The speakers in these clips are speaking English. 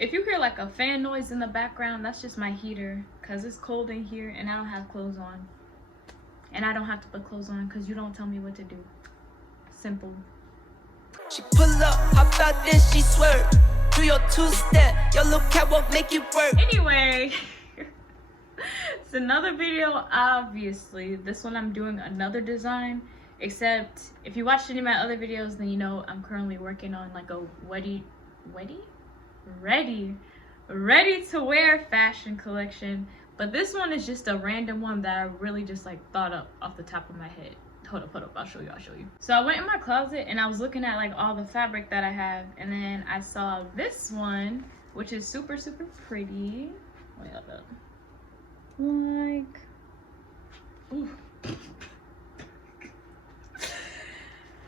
If you hear like a fan noise in the background, that's just my heater because it's cold in here and I don't have clothes on. And I don't have to put clothes on because you don't tell me what to do. Simple. She pull up, hop out, then she swerve. Do your two-step, your little catwalk make it work. Anyway, it's another video, obviously. This one I'm doing another design. Except, if you watched any of my other videos, then you know I'm currently working on like a ready to wear fashion collection. But this one is just a random one that I really just like thought up off the top of my head. Hold up, I'll show you. So I went in my closet and I was looking at like all the fabric that I have, and then I saw this one, which is super pretty. Wait, hold up. Like, ooh.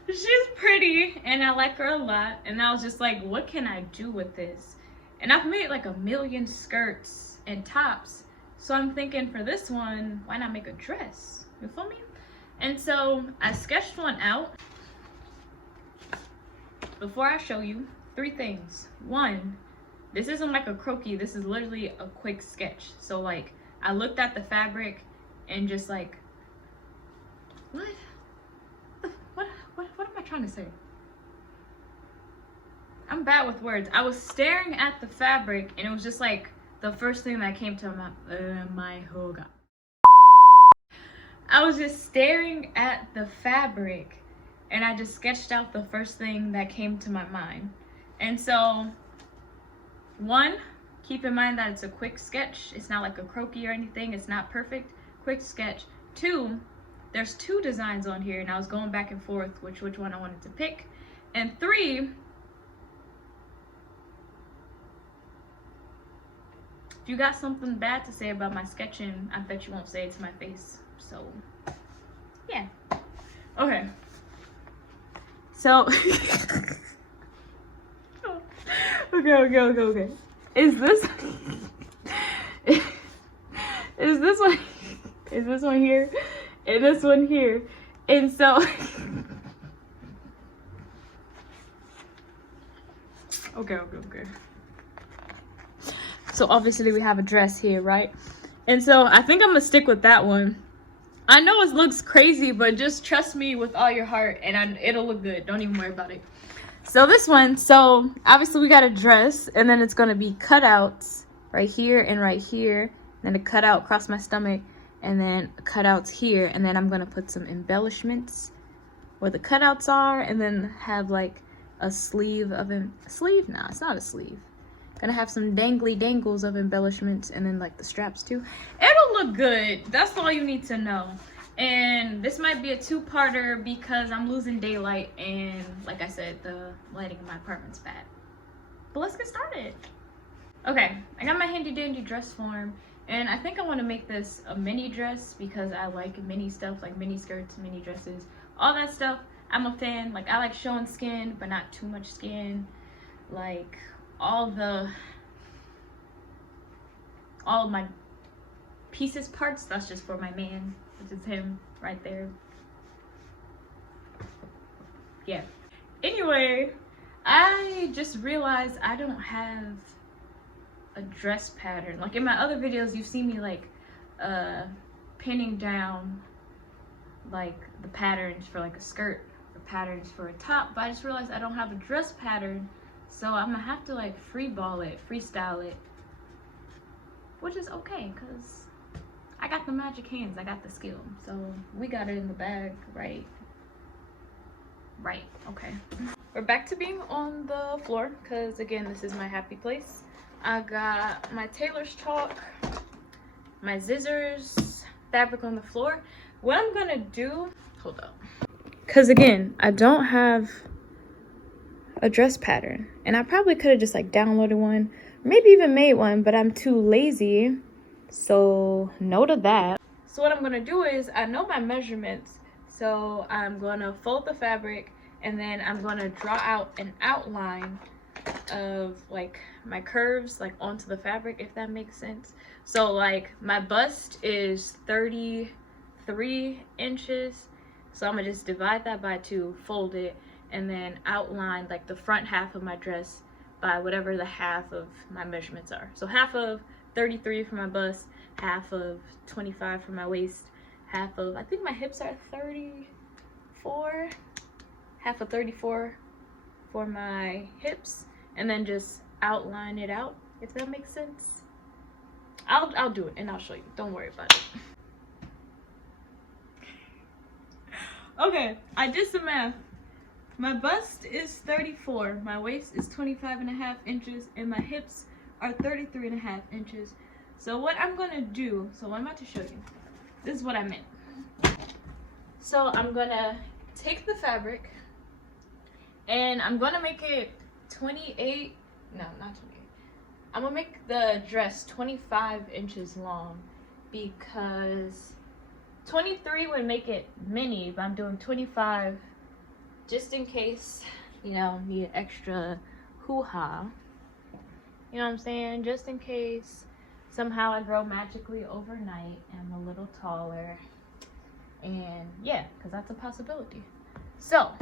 She's pretty and I like her a lot, and I was just like, what can I do with this? And I've made like a million skirts and tops, so I'm thinking for this one, why not make a dress? You feel me? And so I sketched one out. Before I show you, 3 things. 1, this isn't like a croquis, this is literally a quick sketch. So like I looked at the fabric and just like, what am I trying to say? I'm bad with words. I was staring at the fabric and it was just like the first thing that came to my oh god. I was just staring at the fabric and I just sketched out the first thing that came to my mind. And so, 1, keep in mind that it's a quick sketch. It's not like a croquis or anything. It's not perfect. Quick sketch. 2, there's 2 designs on here and I was going back and forth which one I wanted to pick. And 3, if you got something bad to say about my sketching, I bet you won't say it to my face. So, yeah. Okay. So, okay. Is this one? Is this one here? And this one here? And so, okay. So obviously we have a dress here, right? And so I think I'm gonna stick with that one. I know it looks crazy, but just trust me with all your heart and it'll look good. Don't even worry about it. So this one, so obviously we got a dress, and then it's gonna be cutouts right here and right here, then a cutout across my stomach, and then cutouts here, and then I'm gonna put some embellishments where the cutouts are, and then have like a sleeve of sleeve. Nah, it's not a sleeve. Gonna have some dangly dangles of embellishments, and then like the straps too. It'll look good. That's all you need to know. And this might be a 2-parter because I'm losing daylight, and like I said, the lighting in my apartment's bad. But let's get started. Okay, I got my handy dandy dress form, and I think I want to make this a mini dress because I like mini stuff, like mini skirts, mini dresses, all that stuff. I'm a fan. Like, I like showing skin but not too much skin. Like all of my pieces parts, that's just for my man, which is him right there. Yeah. Anyway, I just realized I don't have a dress pattern. Like in my other videos, you've seen me like pinning down like the patterns for like a skirt or patterns for a top, but I just realized I don't have a dress pattern. So I'm gonna have to like freestyle it, which is okay because I got the magic hands, I got the skill. So we got it in the bag, right? Right, okay. We're back to being on the floor because again, this is my happy place. I got my tailor's chalk, my scissors, fabric on the floor. What I'm gonna do, hold up. Because again, I don't have a dress pattern, and I probably could have just like downloaded one, maybe even made one, but I'm too lazy, so note of that. So what I'm gonna do is, I know my measurements, so I'm gonna fold the fabric and then I'm gonna draw out an outline of like my curves like onto the fabric, if that makes sense. So like my bust is 33 inches, so I'm gonna just divide that by 2, fold it, and then outline like the front half of my dress by whatever the half of my measurements are. So half of 33 for my bust, half of 25 for my waist, half of, I think my hips are 34, half of 34 for my hips, and then just outline it out, if that makes sense. I'll do it and I'll show you. Don't worry about it. Okay, I did some math. My bust is 34, my waist is 25.5 inches, and my hips are 33.5 inches. So what I'm gonna do, so what I'm about to show you, this is what I meant. So I'm gonna take the fabric and I'm gonna make it 28, no, not 28. I'm gonna make the dress 25 inches long because 23 would make it mini, but I'm doing 25 just in case, you know, need extra hoo-ha. You know what I'm saying? Just in case somehow I grow magically overnight and I'm a little taller. And yeah, because that's a possibility. So,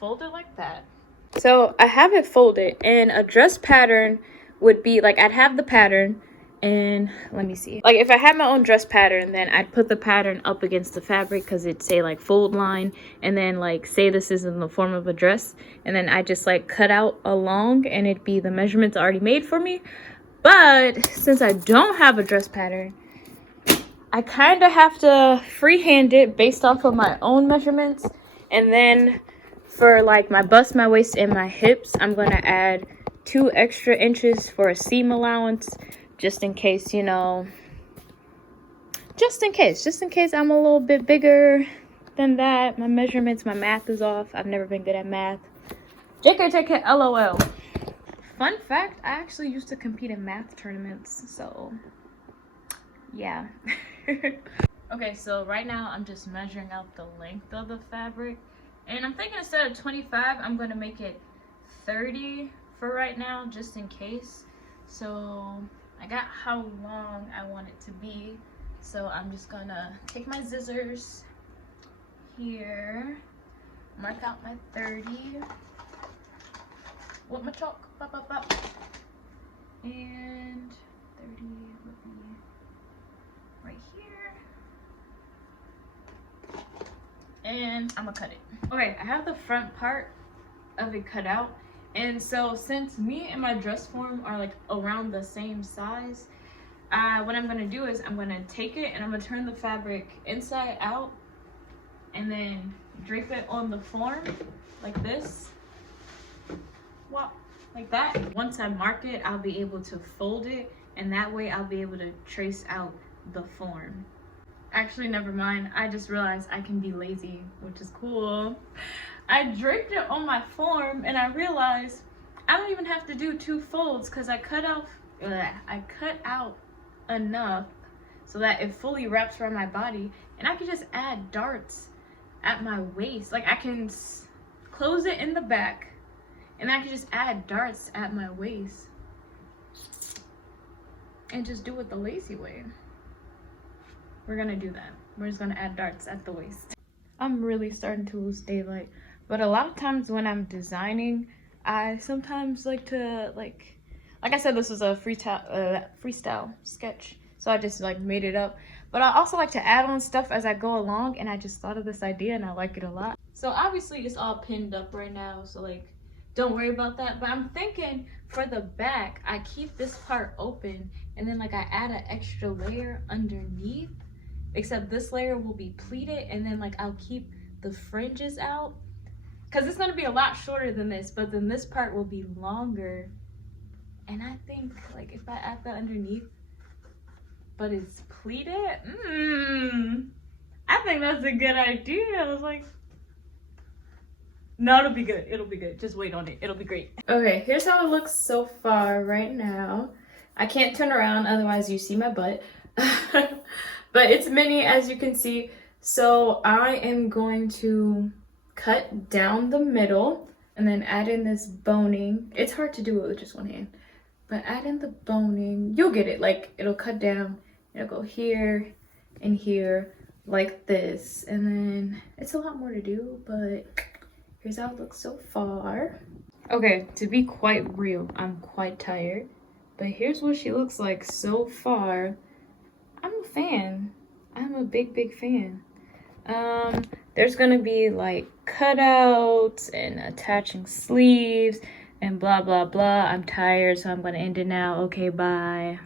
fold it like that. So I have it folded, and a dress pattern would be like, I'd have the pattern, and let me see, like if I had my own dress pattern, then I'd put the pattern up against the fabric because it'd say like fold line, and then like say this is in the form of a dress, and then I just like cut out along and it'd be the measurements already made for me. But since I don't have a dress pattern, I kind of have to freehand it based off of my own measurements. And then for like my bust, my waist, and my hips, I'm going to add 2 extra inches for a seam allowance, just in case, you know, just in case I'm a little bit bigger than that. My measurements, my math is off. I've never been good at math. JK, LOL. Fun fact, I actually used to compete in math tournaments, so yeah. Okay, so right now I'm just measuring out the length of the fabric, and I'm thinking instead of 25, I'm going to make it 30 for right now, just in case. So I got how long I want it to be, so I'm just gonna take my scissors here, mark out my 30 with my chalk, and 30 will be right here, and I'm gonna cut it. Okay, I have the front part of it cut out, and so since me and my dress form are like around the same size, what I'm gonna do is I'm gonna take it and I'm gonna turn the fabric inside out and then drape it on the form like this. Wow, like that. Once I mark it, I'll be able to fold it, and that way I'll be able to trace out the form. Actually, never mind. I just realized I can be lazy, which is cool. I draped it on my form and I realized I don't even have to do 2 folds because I cut out enough so that it fully wraps around my body, and I can just add darts at my waist. Like I can close it in the back and I can just add darts at my waist and just do it the lazy way. We're gonna do that. We're just gonna add darts at the waist. I'm really starting to lose daylight, but a lot of times when I'm designing, I sometimes like to like I said, this was a freestyle sketch, so I just like made it up. But I also like to add on stuff as I go along, and I just thought of this idea and I like it a lot. So obviously it's all pinned up right now, so like don't worry about that. But I'm thinking for the back, I keep this part open and then like I add an extra layer underneath, except this layer will be pleated, and then like I'll keep the fringes out because it's gonna be a lot shorter than this, but then this part will be longer. And I think like if I add that underneath, but it's pleated, I think that's a good idea. I was like, no, it'll be good. It'll be good. Just wait on it. It'll be great. Okay, here's how it looks so far right now. I can't turn around, otherwise you see my butt. But it's mini, as you can see. So I am going to cut down the middle and then add in this boning. It's hard to do it with just one hand, but add in the boning. You'll get it. Like it'll cut down. It'll go here and here like this. And then it's a lot more to do, but here's how it looks so far. Okay, to be quite real, I'm quite tired. But here's what she looks like so far. I'm a fan. I'm a big, big fan. There's gonna be like cutouts and attaching sleeves and blah blah blah. I'm tired, so I'm gonna end it now. Okay, bye.